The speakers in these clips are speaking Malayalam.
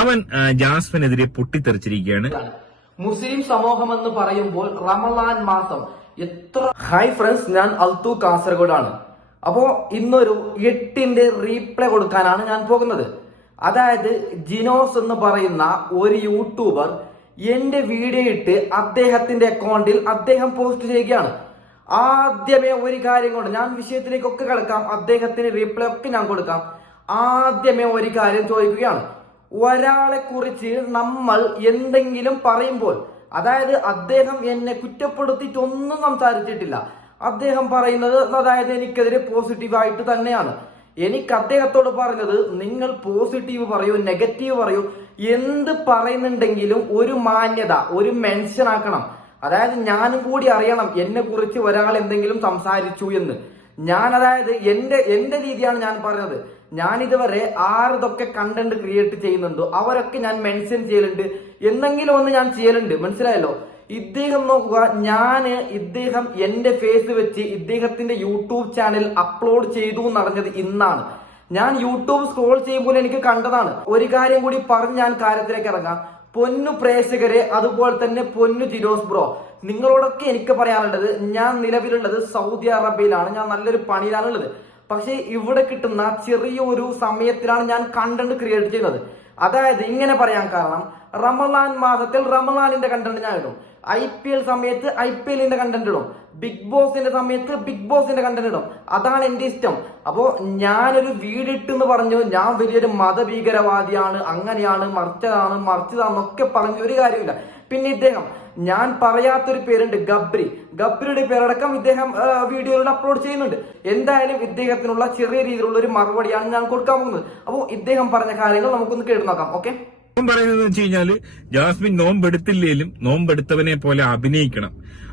അവൻ ജാസ്മിനെതിരെ പൊട്ടിത്തെറിച്ചിരിക്കുകയാണ്. മുസ്ലിം സമൂഹം എന്ന് പറയുമ്പോൾ റമളാൻ മാസം എത്ര. ഹായ് ഫ്രണ്ട്സ്, ഞാൻ അൽത്തു കാസർഗോഡാണ്. അപ്പോ ഇന്നൊരു 8ന്റെ റീപ്ലൈ കൊടുക്കാനാണ് ഞാൻ പോകുന്നത്. അതായത് ജിനോസ് എന്ന് പറയുന്ന ഒരു യൂട്യൂബർ എന്റെ വീഡിയോ ഇട്ട് അദ്ദേഹത്തിന്റെ അക്കൗണ്ടിൽ അദ്ദേഹം പോസ്റ്റ് ചെയ്യുകയാണ്. ആദ്യമേ ഒരു കാര്യം കൊണ്ട് ഞാൻ വിഷയത്തിലേക്കൊക്കെ കിടക്കാം, അദ്ദേഹത്തിന് റീപ്ലൈ ഒക്കെ ഞാൻ കൊടുക്കാം. ആദ്യമേ ഒരു കാര്യം ചോദിക്കുകയാണ്. ഒരാളെ കുറിച്ച് നമ്മൾ എന്തെങ്കിലും പറയുമ്പോൾ, അതായത് അദ്ദേഹം എന്നെ കുറ്റപ്പെടുത്തിയിട്ടൊന്നും സംസാരിച്ചിട്ടില്ല. അദ്ദേഹം പറയുന്നത് അതായത് എനിക്കെതിരെ പോസിറ്റീവായിട്ട് തന്നെയാണ്. എനിക്ക് അദ്ദേഹത്തോട് പറഞ്ഞത്, നിങ്ങൾ പോസിറ്റീവ് പറയൂ, നെഗറ്റീവ് പറയൂ, എന്ത് പറയുന്നുണ്ടെങ്കിലും ഒരു മാന്യത, ഒരു മെൻഷൻ ആക്കണം. അതായത് ഞാനും കൂടി അറിയണം എന്നെ കുറിച്ച് ഒരാൾ എന്തെങ്കിലും സംസാരിച്ചു എന്ന്. ഞാൻ അതായത് എന്റെ രീതിയാണ് ഞാൻ പറഞ്ഞത്. ഞാൻ ഇതുവരെ ആരതൊക്കെ കണ്ടന്റ് ക്രിയേറ്റ് ചെയ്യുന്നുണ്ടോ അവരൊക്കെ ഞാൻ മെൻഷൻ ചെയ്യലുണ്ട്, എന്തെങ്കിലും ഒന്ന് ഞാൻ ചെയ്യലുണ്ട്. മനസ്സിലായല്ലോ? ഇദ്ദേഹം നോക്കുക, ഇദ്ദേഹം എന്റെ ഫേസ് വെച്ച് ഇദ്ദേഹത്തിന്റെ യൂട്യൂബ് ചാനൽ അപ്ലോഡ് ചെയ്തു എന്നറിഞ്ഞത് ഇന്നാണ്. ഞാൻ യൂട്യൂബ് സ്ക്രോൾ ചെയ്യുമ്പോൾ എനിക്ക് കണ്ടതാണ്. ഒരു കാര്യം കൂടി പറഞ്ഞ് ഞാൻ കാര്യത്തിലേക്ക് ഇറങ്ങാം. പൊന്നു പ്രേക്ഷകരെ, അതുപോലെ തന്നെ പൊന്നു ജിനോസ് ബ്രോ, നിങ്ങളോടൊക്കെ എനിക്ക് പറയാനുള്ളത്, ഞാൻ നിലവിലുള്ളത് സൗദി അറേബ്യയിലാണ്. ഞാൻ നല്ലൊരു പണിയിലാണുള്ളത്. പക്ഷെ ഇവിടെ കിട്ടുന്ന ചെറിയൊരു സമയത്തിലാണ് ഞാൻ കണ്ടന്റ് ക്രിയേറ്റ് ചെയ്യുന്നത്. അതായത് ഇങ്ങനെ പറയാൻ കാരണം, റമളാൻ മാസത്തിൽ റമളാനിന്റെ കണ്ടന്റ് ഞാൻ ഇടും, IPL സമയത്ത് IPLന്റെ കണ്ടന്റ് ഇടും, ബിഗ് ബോസിന്റെ സമയത്ത് ബിഗ് ബോസിന്റെ കണ്ടന്റ് ഇടും. അതാണ് എന്റെ ഇഷ്ടം. അപ്പോ ഞാനൊരു വീഡിയോ ഇട്ടെന്ന് പറഞ്ഞു ഞാൻ വലിയൊരു മതഭീകരവാദിയാണ്, അങ്ങനെയാണ്, മറിച്ചതാണെന്നൊക്കെ പറഞ്ഞു ഒരു കാര്യമില്ല. പിന്നെ ഇദ്ദേഹം, ഞാൻ പറയാത്തൊരു പേരുണ്ട്, ഗബ്രിയുടെ പേരടക്കം ഇദ്ദേഹം വീഡിയോയിൽ അപ്ലോഡ് ചെയ്യുന്നുണ്ട്. എന്തായാലും ഇദ്ദേഹത്തിനുള്ള ചെറിയ രീതിയിലുള്ള ഒരു മറുപടിയാണ് ഞാൻ കൊടുക്കാൻ പോകുന്നത്. അപ്പോൾ ഇദ്ദേഹം പറഞ്ഞ കാര്യങ്ങൾ നമുക്കൊന്ന് കേട്ടു നോക്കാം. ഓക്കെ, പറയുന്നത് വെച്ച് കഴിഞ്ഞാല്, ജാസ്മിൻ നോമ്പെടുത്തില്ലേലും നോമ്പെടുത്തവനെ പോലെ അഭിനയിക്കണം.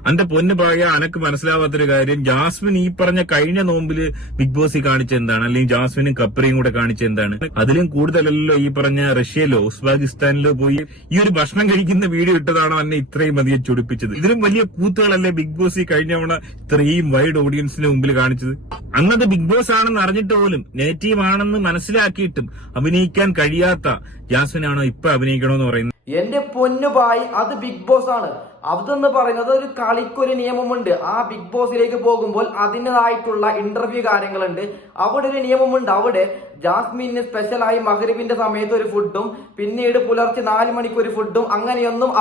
അന്റെ പൊന്ന് പറയാ, അനക്ക് മനസ്സിലാവാത്തൊരു കാര്യം, ജാസ്മിൻ ഈ പറഞ്ഞ കഴിഞ്ഞ നോമ്പില് ബിഗ് ബോസിൽ കാണിച്ച എന്താണ്, അല്ലെങ്കിൽ ജാസ്മിനും കപ്രിയും കൂടെ കാണിച്ച എന്താണ്? അതിലും കൂടുതലല്ലോ ഈ പറഞ്ഞ റഷ്യയിലോ ഉസ്ബെക്കിസ്ഥാനിലോ പോയി ഈ ഒരു ഭക്ഷണം കഴിക്കുന്ന വീഡിയോ ഇട്ടതാണോ എന്നെ ഇത്രയും അധികം ചൊടിപ്പിച്ചത്? ഇതിലും വലിയ കൂത്തുകളല്ലേ ബിഗ് ബോസ് കഴിഞ്ഞ തവണ ഇത്രയും വൈഡ് ഓഡിയൻസിന് മുമ്പിൽ കാണിച്ചത്? അന്നത് ബിഗ് ബോസ് ആണെന്ന് അറിഞ്ഞിട്ട് പോലും, നെഗറ്റീവ് ആണെന്ന് മനസ്സിലാക്കിയിട്ടും അഭിനയിക്കാൻ കഴിയാത്ത ജാസ്മിനാണോ ഇപ്പൊ അഭിനയിക്കണമെന്ന് പറയുന്നത്? എന്റെ പൊന്നുപായി, അത് ബിഗ് ബോസ് ആണ്. അതെന്ന് പറയുന്നത് ഒരു കളിക്കൊരു നിയമമുണ്ട്. ആ ബിഗ് ബോസിലേക്ക് പോകുമ്പോൾ അതിൻ്റെതായിട്ടുള്ള ഇന്റർവ്യൂ കാര്യങ്ങളുണ്ട്. അവിടെ ഒരു നിയമമുണ്ട്. അവിടെ ജാസ്മിന് സ്പെഷ്യലായി മഗ്‌രിബിന്റെ സമയത്ത് ഒരു ഫുഡും പിന്നീട് പുലർച്ചെ 4 മണിക്ക് ഒരു ഫുഡും, അങ്ങനെയൊന്നും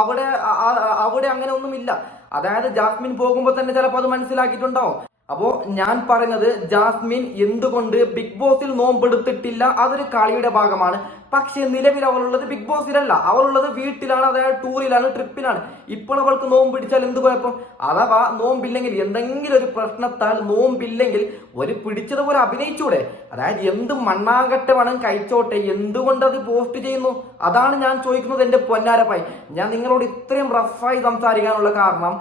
അവിടെ അങ്ങനെ ഒന്നുമില്ല. അതായത് ജാസ്മിൻ പോകുമ്പോൾ തന്നെ ചിലപ്പോൾ അത് മനസ്സിലാക്കിയിട്ടുണ്ടാവും. അപ്പോ ഞാൻ പറയുന്നത്, ജാസ്മിൻ എന്തുകൊണ്ട് ബിഗ് ബോസിൽ നോമ്പെടുത്തിട്ടില്ല, അതൊരു കളിയുടെ ഭാഗമാണ്. പക്ഷെ നിലവിൽ അവളുള്ളത് ബിഗ് ബോസിലല്ല, അവളുള്ളത് വീട്ടിലാണ്, അതായത് ടൂറിലാണ്, ട്രിപ്പിലാണ്. ഇപ്പോൾ അവൾക്ക് നോമ്പ് പിടിച്ചാൽ എന്ത് കുഴപ്പം? അഥവാ നോമ്പില്ലെങ്കിൽ, എന്തെങ്കിലും ഒരു പ്രശ്നത്താൽ നോമ്പില്ലെങ്കിൽ ഒരു പിടിച്ചതുപോലെ അഭിനയിച്ചൂടെ? അതായത് എന്ത് മണ്ണാങ്കട്ട വേണം കഴിച്ചോട്ടെ, എന്തുകൊണ്ട് അത് പോസ്റ്റ് ചെയ്യുന്നു? അതാണ് ഞാൻ ചോദിക്കുന്നത് എന്റെ പൊന്നാരപ്പായി. ഞാൻ നിങ്ങളോട് ഇത്രയും റഫായി സംസാരിക്കാനുള്ള കാരണം,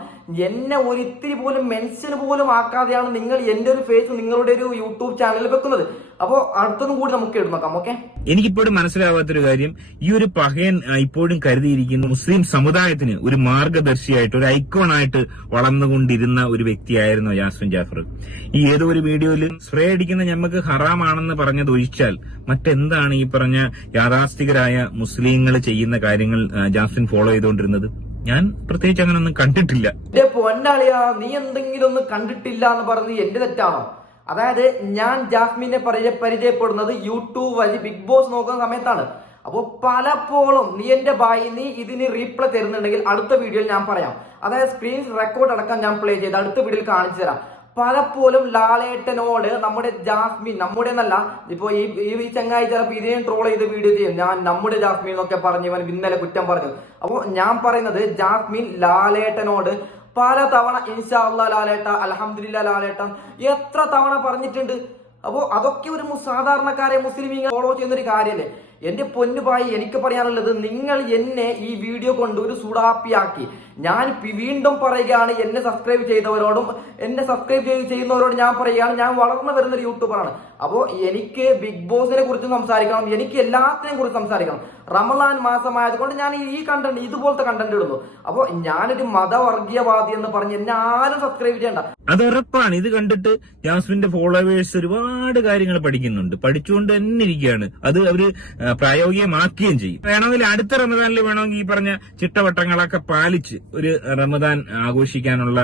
എന്നെ ഒരിത്തിരി പോലും മെൻഷൻ പോലും ആക്കാതെയാണ് നിങ്ങൾ എന്റെ ഒരു ഫേസ് നിങ്ങളുടെ ഒരു യൂട്യൂബ് ചാനലിൽ വെക്കുന്നത്. അപ്പോ അടുത്തൊന്നും കൂടി നമുക്ക് എടുത്തു നോക്കാം. ഓക്കെ, എനിക്കിപ്പോഴും മനസ്സിലാവാത്തൊരു കാര്യം, ഈ ഒരു പഹയൻ ഇപ്പോഴും കരുതിയിരിക്കുന്ന മുസ്ലിം സമുദായത്തിന് ഒരു മാർഗദർശിയായിട്ട്, ഒരു ഐക്കോണായിട്ട് വളർന്നുകൊണ്ടിരുന്ന ഒരു വ്യക്തിയായിരുന്നു ജാസ്മിൻ ജാഫർ. ഈ ഏതോ ഒരു വീഡിയോയിൽ സ്പ്രേ അടിക്കുന്ന ഞമ്മക്ക് ഹറാമാണെന്ന് പറഞ്ഞത് ഒഴിച്ചാൽ മറ്റെന്താണ് ഈ പറഞ്ഞ യാഥാസ്ഥികരായ മുസ്ലിങ്ങൾ ചെയ്യുന്ന കാര്യങ്ങൾ ജാസ്മിൻ ഫോളോ ചെയ്തുകൊണ്ടിരുന്നത്? ഞാൻ പ്രത്യേകിച്ച് അങ്ങനെ ഒന്നും കണ്ടിട്ടില്ല. പൊന്നാളിയാ, നീ എന്തെങ്കിലും ഒന്ന് കണ്ടിട്ടില്ല എന്ന് പറഞ്ഞ് എന്റെ തെറ്റാണോ? അതായത് ഞാൻ ജാസ്മിനെ പരിചയപ്പെടുന്നത് യൂട്യൂബ് വഴി ബിഗ് ബോസ് നോക്കുന്ന സമയത്താണ്. അപ്പൊ പലപ്പോഴും നീ ഇതിന് റീപ്ലൈ തരുന്നുണ്ടെങ്കിൽ അടുത്ത വീഡിയോയിൽ ഞാൻ പറയാം. അതായത് സ്ക്രീൻ റെക്കോർഡ് അടക്കം ഞാൻ പ്ലേ ചെയ്ത് അടുത്ത വീഡിയോയിൽ കാണിച്ചു തരാം. പലപ്പോഴും ലാലേട്ടനോട് നമ്മുടെ ജാസ്മിൻ, നമ്മുടെ എന്നല്ല, ഇപ്പൊ ഈ ചങ്ങായി ചിലപ്പോൾ ഇതിനെയും ട്രോൾ ചെയ്ത് വീഡിയോ ചെയ്യും, ഞാൻ നമ്മുടെ ജാസ്മിൻ എന്നൊക്കെ പറഞ്ഞു ഇവൻ ഇന്നലെ കുറ്റം പറഞ്ഞു. അപ്പോൾ ഞാൻ പറയുന്നത്, ജാസ്മിൻ ലാലേട്ടനോട് പല തവണ ഇൻഷാ അല്ലാഹ് ലാലേട്ട, അൽഹംദുലില്ലാഹ് ലാലേട്ട എത്ര തവണ പറഞ്ഞിട്ടുണ്ട്. അപ്പോ അതൊക്കെ ഒരു സാധാരണക്കാരെ മുസ്ലിമീങ്ങൾ ഫോളോ ചെയ്യുന്ന ഒരു കാര്യമല്ലേ? എന്റെ പൊന്നുപായി, എനിക്ക് പറയാനുള്ളത്, നിങ്ങൾ എന്നെ ഈ വീഡിയോ കൊണ്ട് ഒരു സുഡാപ്പിയാക്കി. ഞാൻ വീണ്ടും പറയുകയാണ്, എന്നെ സബ്സ്ക്രൈബ് ചെയ്തവരോടും എന്നെ സബ്സ്ക്രൈബ് ചെയ്യുന്നവരോട് ഞാൻ പറയുകയാണ്, ഞാൻ വളർന്നു വരുന്ന ഒരു യൂട്യൂബറാണ്. അപ്പോ എനിക്ക് ബിഗ് ബോസിനെ കുറിച്ച് സംസാരിക്കണം, എനിക്ക് എല്ലാത്തിനെയും കുറിച്ച് സംസാരിക്കണം. റമളാൻ മാസമായതുകൊണ്ട് ഞാൻ ഈ കണ്ടന്റ്, ഇതുപോലത്തെ കണ്ടന്റ് ഇടുന്നു. അപ്പോ ഞാനൊരു മതവർഗീയവാദി എന്ന് പറഞ്ഞ് എന്നെ ആരും സബ്സ്ക്രൈബ് ചെയ്യണ്ട. അത് ഉറപ്പാണ്. ഇത് കണ്ടിട്ട് ജാസ്മിന്റെ ഫോളോവേഴ്സ് ഒരുപാട് കാര്യങ്ങൾ പഠിക്കുന്നുണ്ട്, പഠിച്ചുകൊണ്ട് തന്നെ ഇരിക്കുകയാണ്. അത് അവര് പ്രായോഗികമാക്കുകയും ചെയ്യും. വേണമെങ്കിൽ അടുത്ത റമദാനിൽ വേണമെങ്കിൽ ഈ പറഞ്ഞ ചിട്ടവട്ടങ്ങളൊക്കെ പാലിച്ച് ഒരു റമദാൻ ആഘോഷിക്കാനുള്ള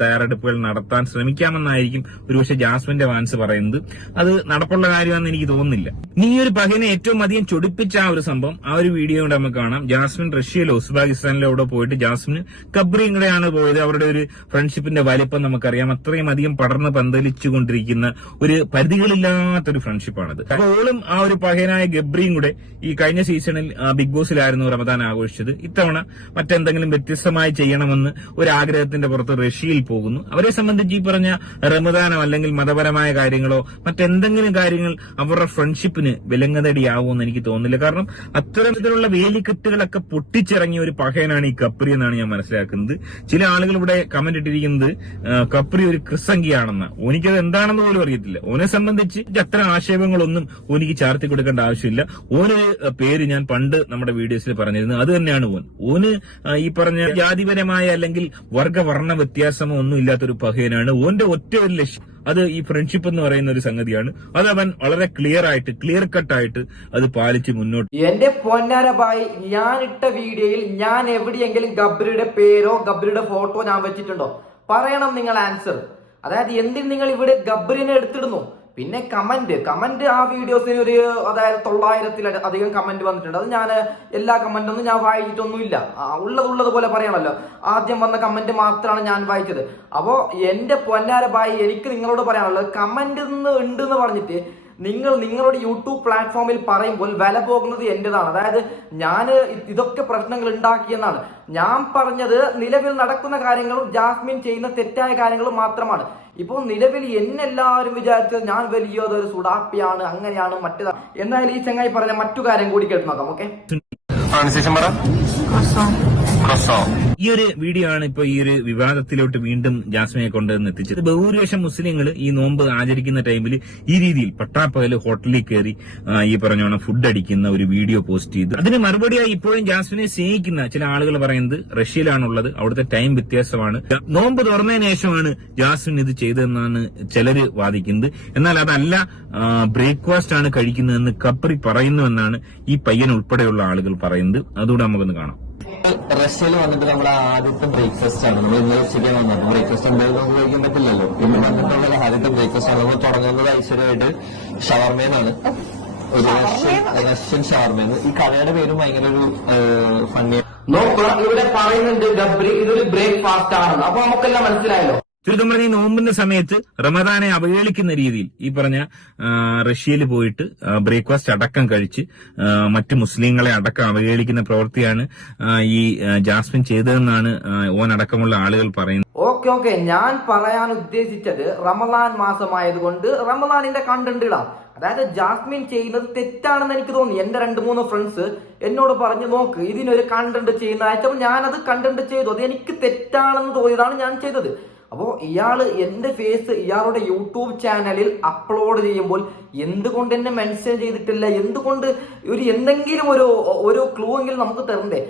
തയ്യാറെടുപ്പുകൾ നടത്താൻ ശ്രമിക്കാമെന്നായിരിക്കും ഒരുപക്ഷെ ജാസ്മിന്റെ ഫാൻസ് പറയുന്നത്. അത് നടപ്പുള്ള കാര്യമാണെന്ന് എനിക്ക് തോന്നുന്നില്ല. ഇനി ഈ ഒരു പഹനെ ഏറ്റവും അധികം ചൊടിപ്പിച്ച ആ ഒരു സംഭവം, ആ ഒരു വീഡിയോ കൂടെ നമുക്ക് കാണാം. ജാസ്മിൻ റഷ്യയിലോ ഉസ്ബെക്കിസ്ഥാനിലോ അവിടെ പോയിട്ട് ജാസ്മിന് കബ്രിയും കൂടെയാണ് പോയത്. അവരുടെ ഒരു ഫ്രണ്ട്ഷിപ്പിന്റെ വലിപ്പം നമുക്കറിയാം. അത്രയും അധികം പടർന്ന് പന്തലിച്ചുകൊണ്ടിരിക്കുന്ന ഒരു പരിധികളില്ലാത്തൊരു ഫ്രണ്ട്ഷിപ്പാണത്. അപ്പോൾ ഓളും ആ ഒരു പഹയനായ ഗബ്രിയും കൂടെ ഈ കഴിഞ്ഞ സീസണിൽ ബിഗ് ബോസിലായിരുന്നു റമദാൻ ആഘോഷിച്ചത്. ഇത്തവണ മറ്റെന്തെങ്കിലും വ്യത്യസ്തമായി ചെയ്യണമെന്ന് ഒരു ആഗ്രഹത്തിന്റെ പുറത്ത് റഷ്യയിൽ പോകുന്നു. അവരെ സംബന്ധിച്ച് ഈ പറഞ്ഞ റമദാനോ അല്ലെങ്കിൽ മതപരമായ കാര്യങ്ങളോ മറ്റെന്തെങ്കിലും കാര്യങ്ങൾ അവരുടെ ഫ്രണ്ട്ഷിപ്പിന് വിലങ്ങതടിയാവുമെന്ന് എനിക്ക് തോന്നുന്നില്ല. കാരണം അത്തരത്തിലുള്ള വേലിക്കെട്ടുകളൊക്കെ പൊട്ടിച്ചിറങ്ങിയ ഒരു പഹയനാണ് ഈ കപ്രി എന്നാണ് ഞാൻ മനസ്സിലാക്കുന്നത്. ചില ആളുകൾ ഇവിടെ കമന്റ് ഇട്ടിരിക്കുന്നത് കപ്രി ഒരു ക്രിസംഖിയാണെന്ന്. ഓനിക്കത് എന്താണെന്ന് പോലും അറിയത്തില്ല. ഓനെ സംബന്ധിച്ച് അത്തരം ആക്ഷേപങ്ങളൊന്നും ഓനിക്ക് ചാർത്തി കൊടുക്കേണ്ട ആവശ്യമില്ല. ഓനൊരു പേര് ഞാൻ പണ്ട് നമ്മുടെ വീഡിയോസിൽ പറഞ്ഞിരുന്നു, അത് തന്നെയാണ് ഓന് ഈ പറഞ്ഞ ജാതിപരമായ അല്ലെങ്കിൽ വർഗവർണ്ണ വ്യത്യാസമോ ഒന്നും ഇല്ലാത്തൊരു പഹയനാണ്. ഓന്റെ ഒറ്റ ഒരു ലക്ഷ്യം അത് ഈ ഫ്രണ്ട്ഷിപ്പ് എന്ന് പറയുന്ന ഒരു സംഗതിയാണ്. അത് അവൻ വളരെ ക്ലിയർ കട്ടായിട്ട് അത് പാലിച്ച് മുന്നോട്ട്. എന്റെ പൊന്നാരബായി, ഞാൻ ഇട്ട വീഡിയോയിൽ ഞാൻ എവിടെയെങ്കിലും ഗബ്രിയുടെ പേരോ ഗബ്രിയുടെ ഫോട്ടോ ഞാൻ വെച്ചിട്ടുണ്ടോ? പറയണം നിങ്ങൾ ആൻസർ. അതായത് എന്തിന് നിങ്ങൾ ഇവിടെ ഗബ്രിനെ എടുത്തിടുന്നു? പിന്നെ കമന്റ് ആ വീഡിയോസിന് ഒരു അതായത് 900-ൽ കമന്റ് വന്നിട്ടുണ്ട്. അത് ഞാൻ എല്ലാ കമന്റൊന്നും ഞാൻ വായിച്ചിട്ടൊന്നുമില്ല. ഉള്ളതുപോലെ പറയണല്ലോ. ആദ്യം വന്ന കമന്റ് മാത്രമാണ് ഞാൻ വായിച്ചത്. അപ്പോ എന്റെ പൊന്നാരബായി, എനിക്ക് നിങ്ങളോട് പറയാനുള്ളത്, കമന്റ് ഉണ്ടെന്ന് പറഞ്ഞിട്ട് നിങ്ങളുടെ യൂട്യൂബ് പ്ലാറ്റ്ഫോമിൽ പറയുമ്പോൾ വില പോകുന്നത് എന്റേതാണ്. അതായത് ഞാൻ ഇതൊക്കെ പ്രശ്നങ്ങൾ ഉണ്ടാക്കിയെന്നാണ് ഞാൻ പറഞ്ഞത്. നിലവിൽ നടക്കുന്ന കാര്യങ്ങളും ജാസ്മിൻ ചെയ്യുന്ന തെറ്റായ കാര്യങ്ങളും മാത്രമാണ്. ഇപ്പോൾ നിലവിൽ എന്നെല്ലാവരും വിചാരിച്ചത് ഞാൻ വലിയൊരു സുഡാപ്പിയാണ്, അങ്ങനെയാണ്, മറ്റേതാണ്. എന്നാലും ഈ ചങ്ങായി പറഞ്ഞ മറ്റു കാര്യം കൂടി കേട്ട് നോക്കാം. ഓക്കെ, ഈ ഒരു വീഡിയോ ആണ് ഇപ്പൊ ഈ ഒരു വിവാദത്തിലോട്ട് വീണ്ടും ജാസ്മിനെ കൊണ്ടുവന്ന് എത്തിച്ചത്. ബഹുഭൂരിപക്ഷം മുസ്ലിങ്ങൾ ഈ നോമ്പ് ആചരിക്കുന്ന ടൈമിൽ ഈ രീതിയിൽ പട്ടാപ്പകല് ഹോട്ടലിൽ കയറി ഈ പറഞ്ഞോണം ഫുഡ് അടിക്കുന്ന ഒരു വീഡിയോ പോസ്റ്റ് ചെയ്തു. അതിന് മറുപടിയായി ഇപ്പോഴും ജാസ്മിനെ സ്നേഹിക്കുന്ന ചില ആളുകൾ പറയുന്നത് റഷ്യയിലാണുള്ളത്, അവിടുത്തെ ടൈം വ്യത്യാസമാണ്, നോമ്പ് തുറന്നതിന് ശേഷമാണ് ജാസ്മിൻ ഇത് ചെയ്തതെന്നാണ് ചിലര് വാദിക്കുന്നത്. എന്നാൽ അതല്ല, ബ്രേക്ക്ഫാസ്റ്റ് ആണ് കഴിക്കുന്നതെന്ന് കപ്രി പറയുന്നുവെന്നാണ് ഈ പയ്യൻ ഉൾപ്പെടെയുള്ള ആളുകൾ പറയുന്നത്. അതുകൂടെ നമുക്കൊന്ന് കാണാം. റഷ്യയിൽ വന്നിട്ട് നമ്മുടെ ആദ്യത്തെ ബ്രേക്ക്ഫാസ്റ്റ് ആണ്. നമ്മൾ ഇന്ന് ഉച്ചയ്ക്ക് വന്നത്. ബ്രേക്ക്ഫാസ്റ്റ് എന്തായാലും ഉപയോഗിക്കാൻ പറ്റില്ലല്ലോ. ഇന്ന് വന്നിട്ടുള്ള ആദ്യത്തെ ബ്രേക്ക്ഫാസ്റ്റ് ആണ്. നമ്മൾ തുടങ്ങുന്നത് ഐശ്വര്യമായിട്ട് ഷവർമേന്നാണ്, ഒരു റഷ്യൻ ഷവർമേന്ന്. ഈ കടയുടെ പേരും ഭയങ്കര ഒരു ഫണ്ണി. നോക്കുക, ഇവിടെ പറയുന്നുണ്ട് ഗബ്രി ഇതൊരു ബ്രേക്ക്ഫാസ്റ്റ് ആണെന്ന്. അപ്പൊ നമുക്കെല്ലാം മനസ്സിലായല്ലോ. ചുരുക്കം പറഞ്ഞ ഈ നോമ്പിന്റെ സമയത്ത് റമദാനെ അവഹേളിക്കുന്ന രീതിയിൽ ഈ പറഞ്ഞ റഷ്യയിൽ പോയിട്ട് ബ്രേക്ക്ഫാസ്റ്റ് അടക്കം കഴിച്ച് മറ്റ് മുസ്ലിങ്ങളെ അടക്കം അവഹേളിക്കുന്ന പ്രവൃത്തിയാണ് ഈ ജാസ്മിൻ ചെയ്തതെന്നാണ് ഓനടക്കമുള്ള ആളുകൾ പറയുന്നത്. ഓക്കെ, ഞാൻ പറയാൻ ഉദ്ദേശിച്ചത് റമദാൻ മാസമായതുകൊണ്ട് റമദാനിന്റെ കണ്ടന്റ് ഇടാം. അതായത് ജാസ്മിൻ ചെയ്യുന്നത് തെറ്റാണെന്ന് എനിക്ക് തോന്നി. എന്റെ 2-3 ഫ്രണ്ട്സ് എന്നോട് പറഞ്ഞു, നോക്ക് ഇതിനൊരു കണ്ടന്റ് ചെയ്യുന്ന അയച്ചപ്പോൾ ഞാനത് കണ്ടന്റ് ചെയ്തു. അത് എനിക്ക് തെറ്റാണെന്ന് തോന്നിയതാണ് ഞാൻ ചെയ്തത്. അപ്പോൾ ഇയാള് എന്റെ ഫേസ് ഇയാളുടെ യൂട്യൂബ് ചാനലിൽ അപ്ലോഡ് ചെയ്യുമ്പോൾ എന്തുകൊണ്ട് എന്നെ മെൻഷൻ ചെയ്തിട്ടില്ല? എന്തുകൊണ്ട് എന്തെങ്കിലും ഒരു ക്ലൂ എങ്കിലും നമുക്ക് തരണ്ടേ?